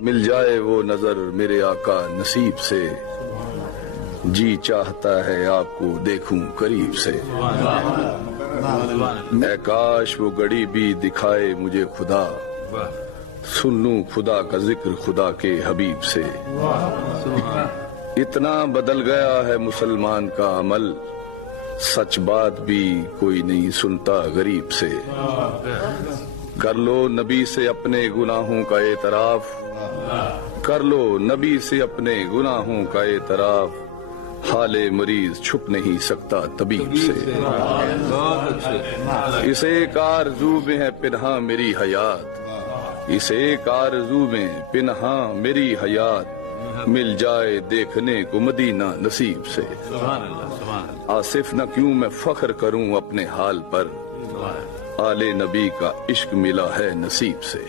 مل جائے وہ نظر میرے آقا نصیب سے، جی چاہتا ہے آپ کو دیکھوں قریب سے، اے کاش وہ گھڑی بھی دکھائے مجھے خدا، سن لوں خدا کا ذکر خدا کے حبیب سے۔ اتنا بدل گیا ہے مسلمان کا عمل، سچ بات بھی کوئی نہیں سنتا غریب سے۔ کر لو نبی سے اپنے گناہوں کا اعتراف، کر لو نبی سے اپنے گناہوں کا اعتراف، حال مریض چھپ نہیں سکتا طبیب سے۔ اس ایک آرزو میں ہے پنہاں میری حیات، اس ایک آرزو میں پنہاں میری حیات، مل جائے دیکھنے کو مدینہ نصیب سے۔ آصف نہ کیوں میں فخر کروں اپنے حال پر، آل نبی کا عشق ملا ہے نصیب سے۔